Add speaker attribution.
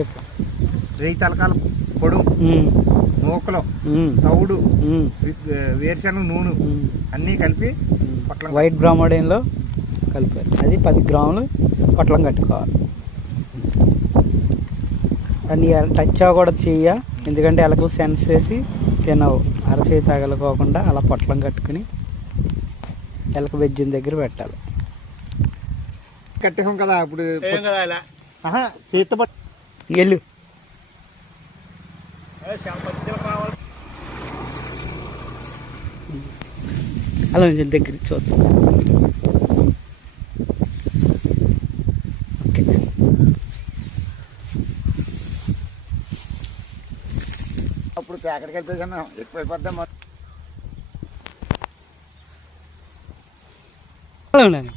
Speaker 1: చెప్పు.
Speaker 2: రేయి తలకాల పొడు నూకలు వి- వేరుశనగ నూనె. అన్నీ కలిపి పొట్లం
Speaker 1: వైట్ బ్రాహ్మణంలో కలిపారు. అది పది గ్రాములు పొట్లం కట్టుకోవాలి. దాన్ని టచ్ అవ్వకూడదు చెయ్య. ఎందుకంటే ఎలకలు సెన్స్ చేసి తినవు. అరచేయి తగలకోకుండా అలా పొట్లం కట్టుకుని ఎలక బెజ్జిన దగ్గర పెట్టాలి.
Speaker 2: కట్టేసాం కదా ఇప్పుడు
Speaker 3: ఏం కదా ఇలా
Speaker 2: ఆహా, చేత్తో పట్
Speaker 1: వెళ్ళు
Speaker 3: ఏ, చెంపత్తిలు కావాలి
Speaker 1: అలా నుంచి దగ్గర చూద్దాం ఓకే
Speaker 2: అప్పుడు ప్యాకెట్కి వెళ్ళిపోయాను ఎక్కువ అయిపోద్దాం
Speaker 1: అలా ఉండండి